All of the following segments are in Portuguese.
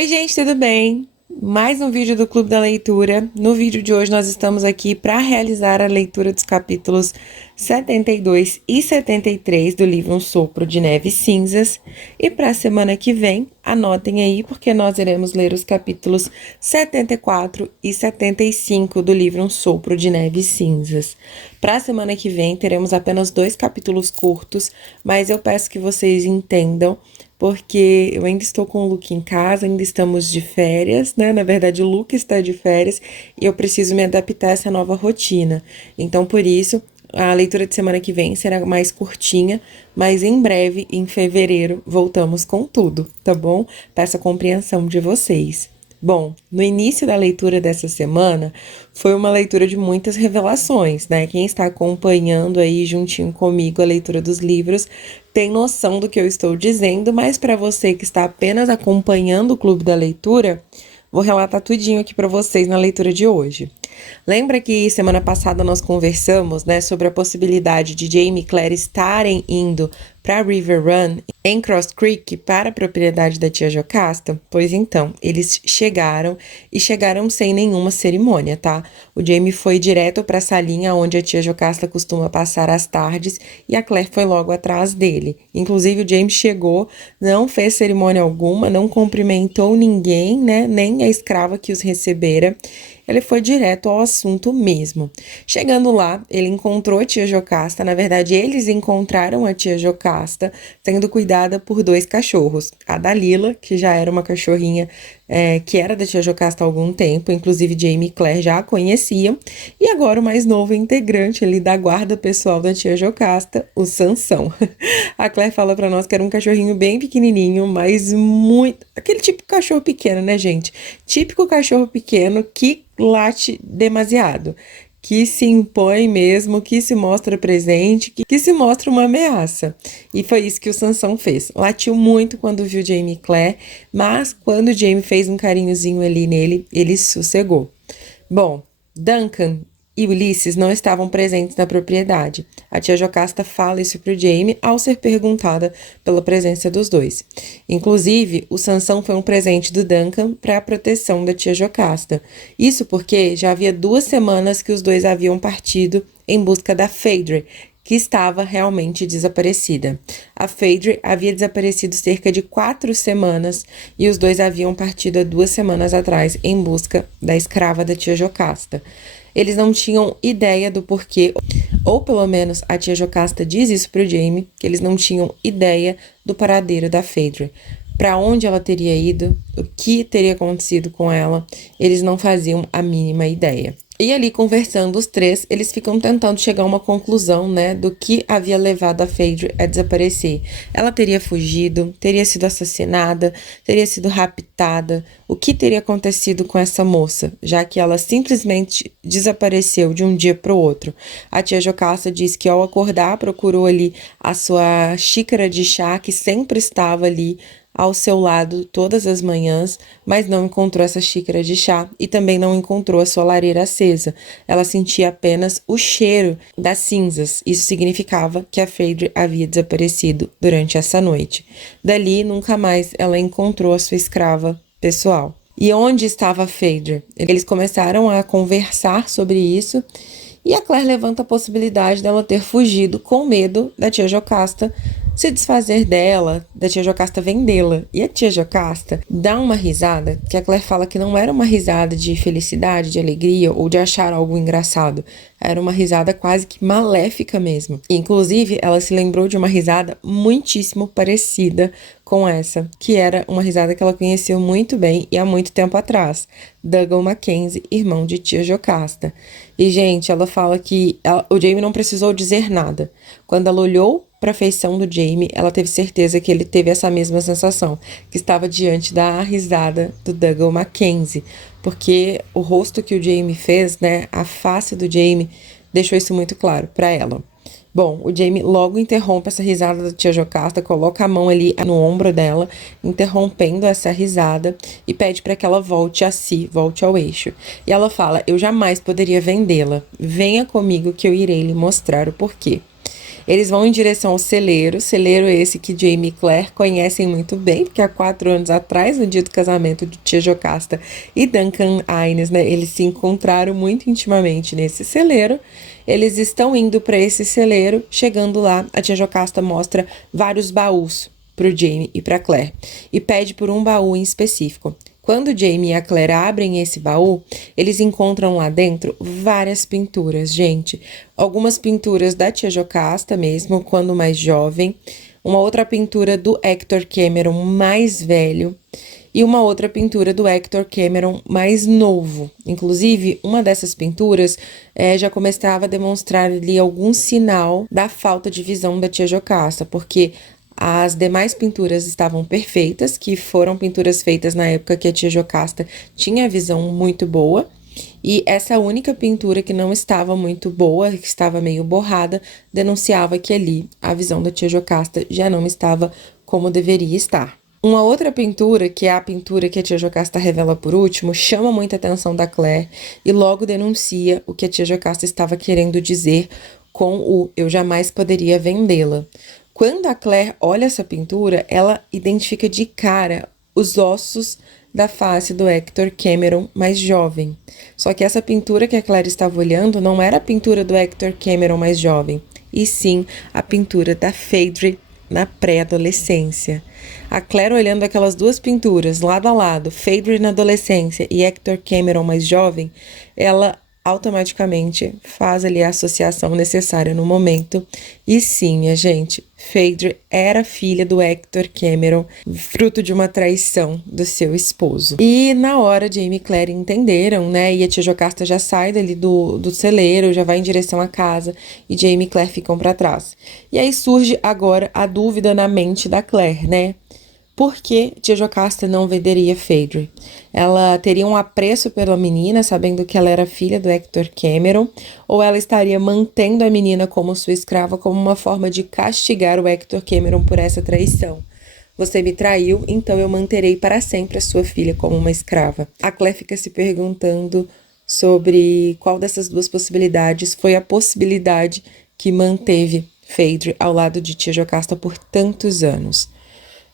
Oi, gente, tudo bem? Mais um vídeo do Clube da Leitura. No vídeo de hoje nós estamos aqui para realizar a leitura dos capítulos 72 e 73 do livro Um Sopro de Neve Cinzas. E para a semana que vem, anotem aí porque nós iremos ler os capítulos 74 e 75 do livro Um Sopro de Neve Cinzas. Para a semana que vem teremos apenas 2 capítulos curtos, mas eu peço que vocês entendam porque eu ainda estou com o Luke em casa, ainda estamos de férias, né? Na verdade, o Luke está de férias e eu preciso me adaptar a essa nova rotina. Então, por isso, a leitura de semana que vem será mais curtinha, mas em breve, em fevereiro, voltamos com tudo, tá bom? Peço a compreensão de vocês. Bom, no início da leitura dessa semana, foi uma leitura de muitas revelações, né? Quem está acompanhando aí juntinho comigo a leitura dos livros tem noção do que eu estou dizendo, mas para você que está apenas acompanhando o Clube da Leitura, vou relatar tudinho aqui para vocês na leitura de hoje. Lembra que semana passada nós conversamos, né, sobre a possibilidade de Jamie e Claire estarem indo para River Run em Cross Creek para a propriedade da tia Jocasta? Pois então, eles chegaram e chegaram sem nenhuma cerimônia, tá? O Jamie foi direto para a salinha onde a tia Jocasta costuma passar as tardes e a Claire foi logo atrás dele. Inclusive, o Jamie chegou, não fez cerimônia alguma, não cumprimentou ninguém, né, nem a escrava que os recebera. Ele foi direto ao assunto mesmo. Chegando lá, ele encontrou a tia Jocasta. Na verdade, eles encontraram a tia Jocasta sendo cuidada por 2 cachorros. A Dalila, que já era uma cachorrinha que era da tia Jocasta há algum tempo, inclusive Jamie e Claire já a conheciam, e agora o mais novo integrante ali da guarda pessoal da tia Jocasta, o Sansão. A Claire fala pra nós que era um cachorrinho bem pequenininho, mas muito... aquele tipo de cachorro pequeno, né, gente? Típico cachorro pequeno que late demasiado, que se impõe mesmo, que se mostra presente, que se mostra uma ameaça. E foi isso que o Sansão fez. Latiu muito quando viu Jamie e Claire, mas quando Jamie fez um carinhozinho ali nele, ele sossegou. Bom, Duncan e Ulisses não estavam presentes na propriedade. A tia Jocasta fala isso pro Jamie ao ser perguntada pela presença dos dois. Inclusive, o Sansão foi um presente do Duncan para a proteção da tia Jocasta. Isso porque já havia 2 semanas que os dois haviam partido em busca da Phaedra, que estava realmente desaparecida. A Phaedra havia desaparecido cerca de 4 semanas e os dois haviam partido há 2 semanas atrás em busca da escrava da tia Jocasta. Eles não tinham ideia do porquê, ou pelo menos a tia Jocasta diz isso pro Jamie, que eles não tinham ideia do paradeiro da Phaedra. Para onde ela teria ido, o que teria acontecido com ela, eles não faziam a mínima ideia. E ali, conversando os 3, eles ficam tentando chegar a uma conclusão, né, do que havia levado a Phaedra a desaparecer. Ela teria fugido, teria sido assassinada, teria sido raptada. O que teria acontecido com essa moça, já que ela simplesmente desapareceu de um dia para o outro? A tia Jocasta diz que ao acordar procurou ali a sua xícara de chá, que sempre estava ali ao seu lado todas as manhãs, mas não encontrou essa xícara de chá e também não encontrou a sua lareira acesa. Ela sentia apenas o cheiro das cinzas. Isso significava que a Phaedra havia desaparecido durante essa noite. Dali, nunca mais ela encontrou a sua escrava pessoal. E onde estava a Phaedra? Eles começaram a conversar sobre isso e a Claire levanta a possibilidade dela ter fugido com medo da tia Jocasta se desfazer dela, da tia Jocasta vendê-la. E a tia Jocasta dá uma risada, que a Claire fala que não era uma risada de felicidade, de alegria ou de achar algo engraçado. Era uma risada quase que maléfica mesmo. Inclusive, ela se lembrou de uma risada muitíssimo parecida com essa, que era uma risada que ela conheceu muito bem e há muito tempo atrás. Dougal Mackenzie, irmão de tia Jocasta. E, gente, ela fala que o Jamie não precisou dizer nada. Quando ela olhou para a feição do Jamie, ela teve certeza que ele teve essa mesma sensação, que estava diante da risada do Dougal Mackenzie, porque o rosto que o Jamie fez, né, a face do Jamie, deixou isso muito claro para ela. Bom, o Jamie logo interrompe essa risada da tia Jocasta, coloca a mão ali no ombro dela, interrompendo essa risada e pede para que ela volte a si, volte ao eixo. E ela fala: eu jamais poderia vendê-la. Venha comigo que eu irei lhe mostrar o porquê. Eles vão em direção ao celeiro esse que Jaime e Claire conhecem muito bem, porque há 4 anos atrás, no dia do casamento de Tia Jocasta e Duncan Hines, né, eles se encontraram muito intimamente nesse celeiro. Eles estão indo para esse celeiro, chegando lá, a Tia Jocasta mostra vários baús pro Jaime e pra Claire, e pede por um baú em específico. Quando Jaime e a Claire abrem esse baú, eles encontram lá dentro várias pinturas, gente. Algumas pinturas da Tia Jocasta mesmo, quando mais jovem. Uma outra pintura do Hector Cameron mais velho. E uma outra pintura do Hector Cameron mais novo. Inclusive, uma dessas pinturas já começava a demonstrar ali algum sinal da falta de visão da Tia Jocasta, porque as demais pinturas estavam perfeitas, que foram pinturas feitas na época que a Tia Jocasta tinha visão muito boa. E essa única pintura que não estava muito boa, que estava meio borrada, denunciava que ali a visão da Tia Jocasta já não estava como deveria estar. Uma outra pintura, que é a pintura que a Tia Jocasta revela por último, chama muita atenção da Claire e logo denuncia o que a Tia Jocasta estava querendo dizer com o "eu jamais poderia vendê-la". Quando a Claire olha essa pintura, ela identifica de cara os ossos da face do Hector Cameron mais jovem. Só que essa pintura que a Claire estava olhando não era a pintura do Hector Cameron mais jovem, e sim a pintura da Phaedre na pré-adolescência. A Claire olhando aquelas duas pinturas lado a lado, Phaedre na adolescência e Hector Cameron mais jovem, ela automaticamente faz ali a associação necessária no momento. E sim, minha gente, Phaedre era filha do Hector Cameron, fruto de uma traição do seu esposo. E na hora, Jaime e Claire entenderam, né? E a Tia Jocasta já sai dali do celeiro, já vai em direção à casa, e Jaime e Claire ficam para trás. E aí surge agora a dúvida na mente da Claire, né? Por que Tia Jocasta não venderia Phaedre? Ela teria um apreço pela menina, sabendo que ela era filha do Hector Cameron, ou ela estaria mantendo a menina como sua escrava como uma forma de castigar o Hector Cameron por essa traição? Você me traiu, então eu manterei para sempre a sua filha como uma escrava. A Claire fica se perguntando sobre qual dessas duas possibilidades foi a possibilidade que manteve Phaedre ao lado de Tia Jocasta por tantos anos.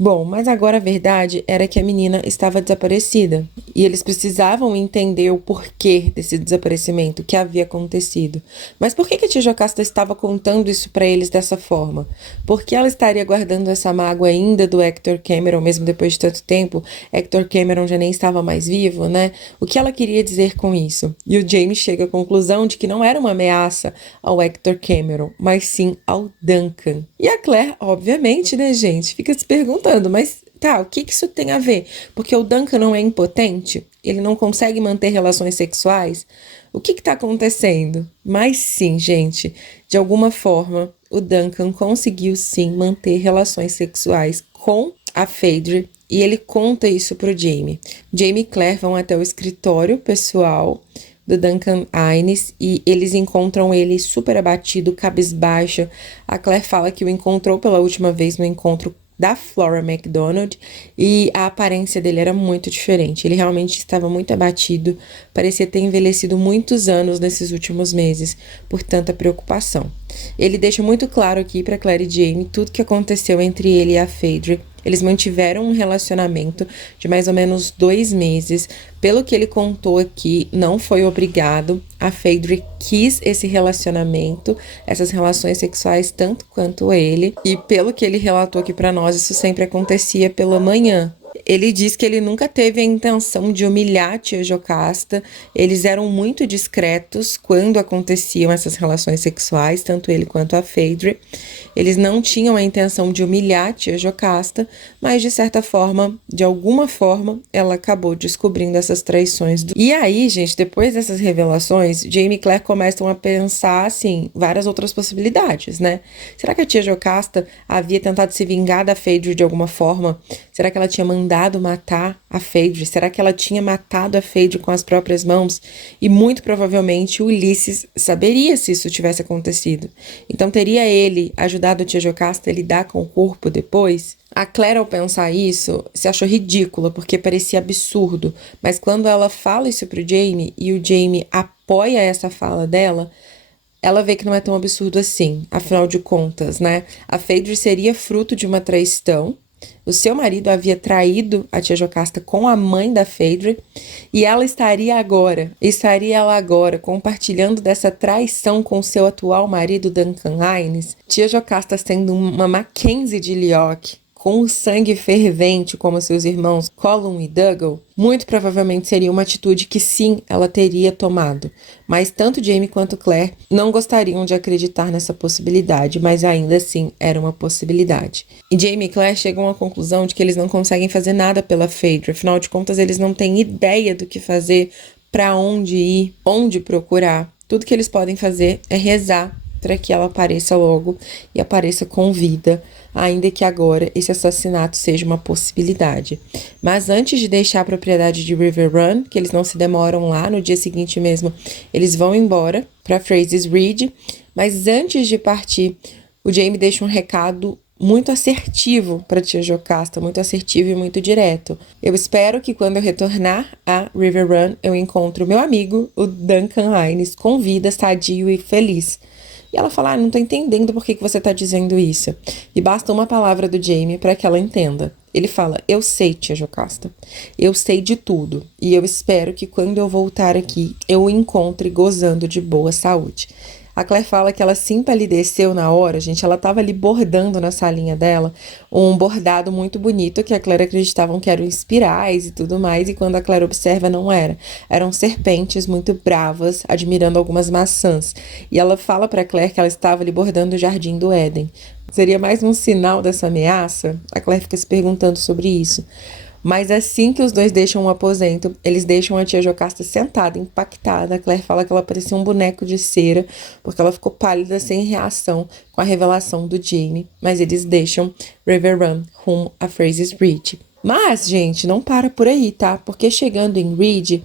Bom, mas agora a verdade era que a menina estava desaparecida e eles precisavam entender o porquê desse desaparecimento, o que havia acontecido. Mas por que a Tia Jocasta estava contando isso para eles dessa forma? Por que ela estaria guardando essa mágoa ainda do Hector Cameron, mesmo depois de tanto tempo? Hector Cameron já nem estava mais vivo, né? O que ela queria dizer com isso? E o Jaime chega à conclusão de que não era uma ameaça ao Hector Cameron, mas sim ao Duncan. E a Claire, obviamente, né, gente, fica se perguntando, mas tá, o que isso tem a ver? Porque o Duncan não é impotente? Ele não consegue manter relações sexuais? O que tá acontecendo? Mas sim, gente, de alguma forma, o Duncan conseguiu sim manter relações sexuais com a Phaedre e ele conta isso pro Jaime. Jaime e Claire vão até o escritório pessoal do Duncan Hines e eles encontram ele super abatido, cabisbaixo. A Claire fala que o encontrou pela última vez no encontro da Flora MacDonald e a aparência dele era muito diferente. Ele realmente estava muito abatido, parecia ter envelhecido muitos anos nesses últimos meses por tanta preocupação. Ele deixa muito claro aqui para Claire e Jaime tudo que aconteceu entre ele e a Phaedre. Eles mantiveram um relacionamento de mais ou menos 2 meses. Pelo que ele contou aqui, não foi obrigado. A Phaedre quis esse relacionamento, essas relações sexuais, tanto quanto ele. E pelo que ele relatou aqui para nós, isso sempre acontecia pela manhã. Ele diz que ele nunca teve a intenção de humilhar a Tia Jocasta. Eles eram muito discretos quando aconteciam essas relações sexuais, tanto ele quanto a Phaedre. Eles não tinham a intenção de humilhar a Tia Jocasta, mas de certa forma, de alguma forma, ela acabou descobrindo essas traições. E aí, gente, depois dessas revelações, Jaime e Claire começam a pensar, assim, várias outras possibilidades, né? Será que a Tia Jocasta havia tentado se vingar da Phaedre de alguma forma? Será que ela tinha mandado matar a Phaedre? Será que ela tinha matado a Phaedre com as próprias mãos? E muito provavelmente o Ulysses saberia se isso tivesse acontecido. Então teria ele ajudado a Tia Jocasta a lidar com o corpo depois? A Claire, ao pensar isso, se achou ridícula, porque parecia absurdo. Mas quando ela fala isso pro Jaime e o Jaime apoia essa fala dela, ela vê que não é tão absurdo assim, afinal de contas, né? A Phaedra seria fruto de uma traição. O seu marido havia traído a tia Jocasta com a mãe da Phaedra e ela estaria ela agora compartilhando dessa traição com seu atual marido Duncan Hines. Tia Jocasta sendo uma Mackenzie de Lioch, com o sangue fervente como seus irmãos Colum e Dougal, muito provavelmente seria uma atitude que sim, ela teria tomado. Mas tanto Jaime quanto Claire não gostariam de acreditar nessa possibilidade, mas ainda assim era uma possibilidade. E Jaime e Claire chegam à conclusão de que eles não conseguem fazer nada pela Phaedra, afinal de contas eles não têm ideia do que fazer, para onde ir, onde procurar. Tudo que eles podem fazer é rezar para que ela apareça logo e apareça com vida, ainda que agora esse assassinato seja uma possibilidade. Mas antes de deixar a propriedade de River Run, que eles não se demoram lá, no dia seguinte mesmo, eles vão embora para Fraser's Ridge, mas antes de partir, o Jaime deixa um recado muito assertivo para tia Jocasta, muito assertivo e muito direto. Eu espero que quando eu retornar a River Run, eu encontre o meu amigo, o Duncan Hines, com vida, sadio e feliz. E ela fala, não tô entendendo por que você tá dizendo isso. E basta uma palavra do Jaime para que ela entenda. Ele fala, eu sei, tia Jocasta. Eu sei de tudo. E eu espero que quando eu voltar aqui, eu o encontre gozando de boa saúde. A Claire fala que ela se empalideceu na hora, gente. Ela tava ali bordando na salinha dela um bordado muito bonito que a Claire acreditavam que eram espirais e tudo mais. E quando a Claire observa, não era. Eram serpentes muito bravas, admirando algumas maçãs. E ela fala pra Claire que ela estava ali bordando o Jardim do Éden. Seria mais um sinal dessa ameaça? A Claire fica se perguntando sobre isso. Mas assim que os dois deixam o aposento, eles deixam a tia Jocasta sentada, impactada. A Claire fala que ela parecia um boneco de cera, porque ela ficou pálida, sem reação com a revelação do Jaime. Mas eles deixam River Run rumo a Fraser's Ridge. Mas, gente, não para por aí, tá? Porque chegando em Ridge,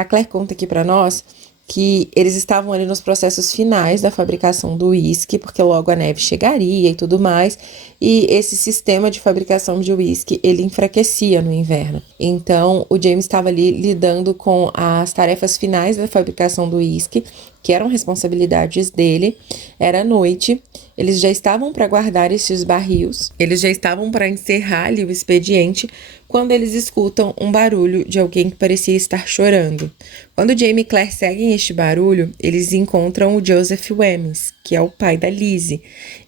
a Claire conta aqui pra nós que eles estavam ali nos processos finais da fabricação do uísque, porque logo a neve chegaria e tudo mais, e esse sistema de fabricação de uísque, ele enfraquecia no inverno. Então, o James estava ali lidando com as tarefas finais da fabricação do uísque, que eram responsabilidades dele. Era noite, eles já estavam para guardar esses barris, eles já estavam para encerrar ali o expediente, quando eles escutam um barulho de alguém que parecia estar chorando. Quando Jaime e Claire seguem este barulho, eles encontram o Joseph Wemyss, que é o pai da Lizzie.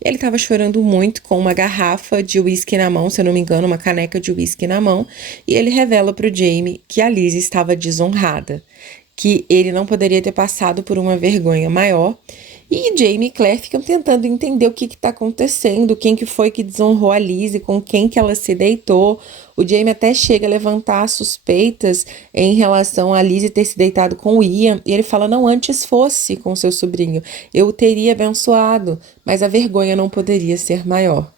Ele estava chorando muito, com uma garrafa de uísque na mão, se eu não me engano, uma caneca de uísque na mão, e ele revela para o Jaime que a Lizzie estava desonrada, que ele não poderia ter passado por uma vergonha maior. E Jaime e Claire ficam tentando entender o que está acontecendo, quem que foi que desonrou a Lizzie, com quem que ela se deitou. O Jaime até chega a levantar suspeitas em relação a Lizzie ter se deitado com o Ian, e ele fala, não, antes fosse com seu sobrinho, eu o teria abençoado, mas a vergonha não poderia ser maior.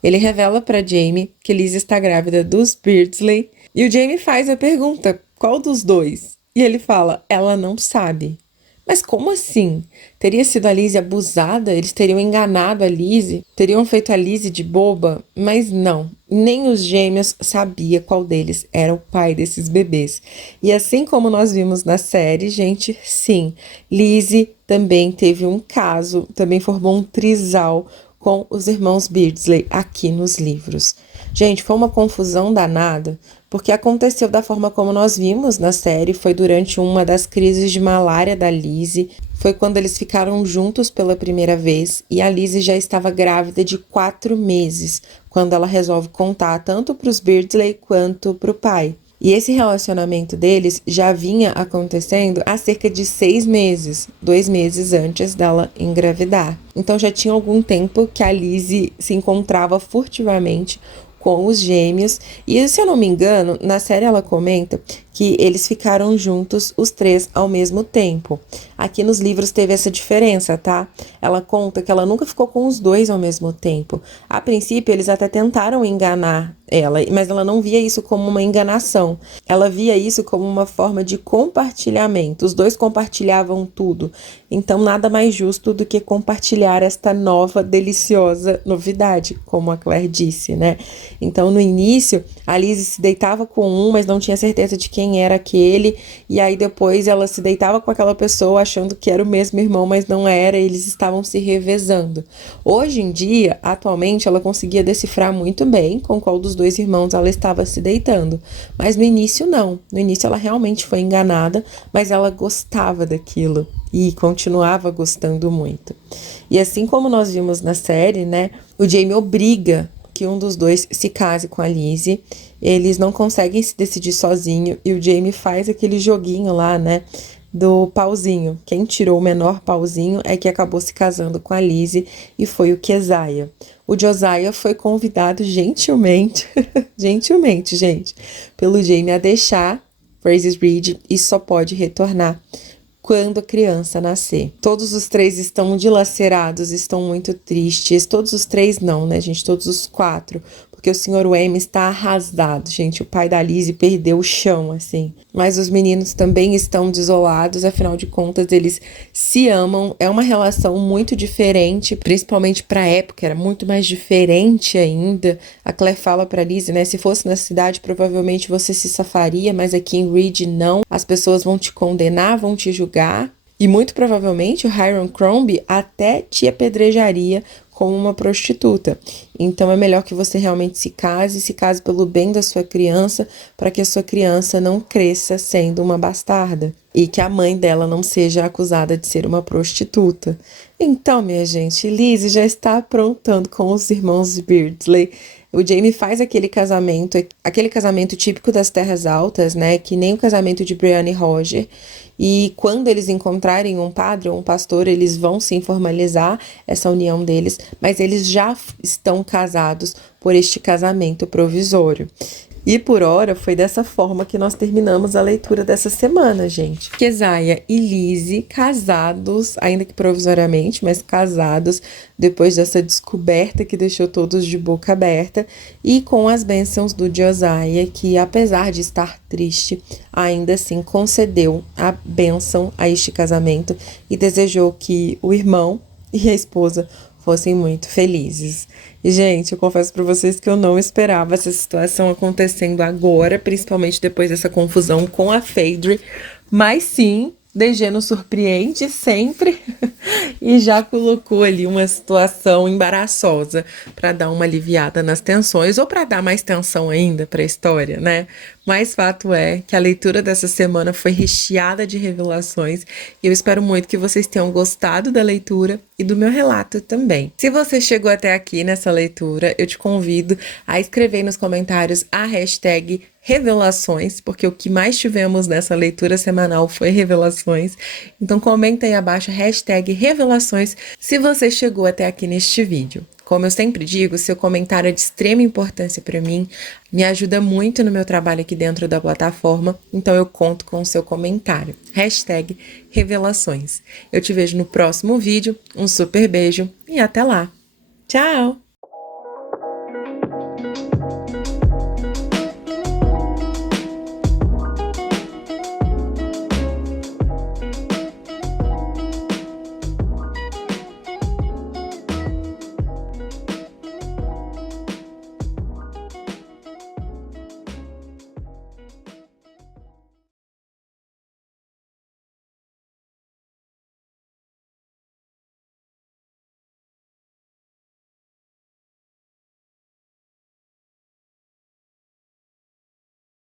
Ele revela para Jaime que Lizzie está grávida dos Beardsley, e o Jaime faz a pergunta, qual dos dois? E ele fala, ela não sabe. Mas como assim? Teria sido a Lizzie abusada? Eles teriam enganado a Lizzie? Teriam feito a Lizzie de boba? Mas não, nem os gêmeos sabiam qual deles era o pai desses bebês. E assim como nós vimos na série, gente, sim, Lizzie também teve um caso, também formou um trisal com os irmãos Beardsley aqui nos livros. Gente, foi uma confusão danada, porque aconteceu da forma como nós vimos na série, foi durante uma das crises de malária da Lizzie, foi quando eles ficaram juntos pela primeira vez, e a Lizzie já estava grávida de 4 meses, quando ela resolve contar tanto para os Beardsley quanto para o pai. E esse relacionamento deles já vinha acontecendo há cerca de 6 meses, 2 meses antes dela engravidar. Então já tinha algum tempo que a Lizzie se encontrava furtivamente com os gêmeos, e se eu não me engano, na série ela comenta que eles ficaram juntos os 3 ao mesmo tempo. Aqui nos livros teve essa diferença, tá? Ela conta que ela nunca ficou com os 2 ao mesmo tempo. A princípio, eles até tentaram enganar ela, mas ela não via isso como uma enganação. Ela via isso como uma forma de compartilhamento. Os 2 compartilhavam tudo. Então, nada mais justo do que compartilhar esta nova, deliciosa novidade, como a Claire disse, né? Então, no início, a Lizzie se deitava com um, mas não tinha certeza de quem quem era aquele, e aí depois ela se deitava com aquela pessoa achando que era o mesmo irmão, mas não era, eles estavam se revezando. Hoje em dia, atualmente, ela conseguia decifrar muito bem com qual dos dois irmãos ela estava se deitando, mas no início não. No início ela realmente foi enganada, mas ela gostava daquilo e continuava gostando muito. E assim como nós vimos na série, né, o Jamie obriga que um dos dois se case com a Lizzie. Eles não conseguem se decidir sozinho e o Jamie faz aquele joguinho lá, né, do pauzinho. Quem tirou o menor pauzinho é que acabou se casando com a Lizzie e foi o Keziah. O Josiah foi convidado gentilmente, gentilmente, gente, pelo Jamie a deixar Frances Ridge e só pode retornar quando a criança nascer. Todos os três estão dilacerados, estão muito tristes. Todos os três não, né, gente? Todos os quatro. Porque o Sr. Wayne está arrasado, gente. O pai da Lizzie perdeu o chão, assim. Mas os meninos também estão desolados, afinal de contas, eles se amam. É uma relação muito diferente, principalmente pra época, era muito mais diferente ainda. A Claire fala pra Lizzie, né? Se fosse na cidade, provavelmente você se safaria, mas aqui em Ridge não. As pessoas vão te condenar, vão te julgar. E muito provavelmente o Hiram Crombie até te apedrejaria como uma prostituta. Então é melhor que você realmente se case pelo bem da sua criança, para que a sua criança não cresça sendo uma bastarda e que a mãe dela não seja acusada de ser uma prostituta. Então, minha gente, Lizzie já está aprontando com os irmãos Beardsley. O Jamie faz aquele casamento típico das Terras Altas, né? Que nem o casamento de Brianna e Roger. E quando eles encontrarem um padre ou um pastor, eles vão sim formalizar essa união deles, mas eles já estão casados por este casamento provisório. E por hora foi dessa forma que nós terminamos a leitura dessa semana, gente. Keziah e Lizzie casados, ainda que provisoriamente, mas casados depois dessa descoberta que deixou todos de boca aberta e com as bênçãos do Josiah, que apesar de estar triste, ainda assim concedeu a bênção a este casamento e desejou que o irmão e a esposa fossem muito felizes. E, gente, eu confesso para vocês que eu não esperava essa situação acontecendo agora, principalmente depois dessa confusão com a Phaedra, mas sim, DG nos surpreende sempre e já colocou ali uma situação embaraçosa para dar uma aliviada nas tensões ou para dar mais tensão ainda para a história, né? Mas fato é que a leitura dessa semana foi recheada de revelações e eu espero muito que vocês tenham gostado da leitura e do meu relato também. Se você chegou até aqui nessa leitura, eu te convido a escrever nos comentários a hashtag revelações, porque o que mais tivemos nessa leitura semanal foi revelações. Então comenta aí abaixo hashtag revelações se você chegou até aqui neste vídeo. Como eu sempre digo, seu comentário é de extrema importância para mim, me ajuda muito no meu trabalho aqui dentro da plataforma, então eu conto com o seu comentário. Hashtag revelações. Eu te vejo no próximo vídeo, um super beijo e até lá. Tchau!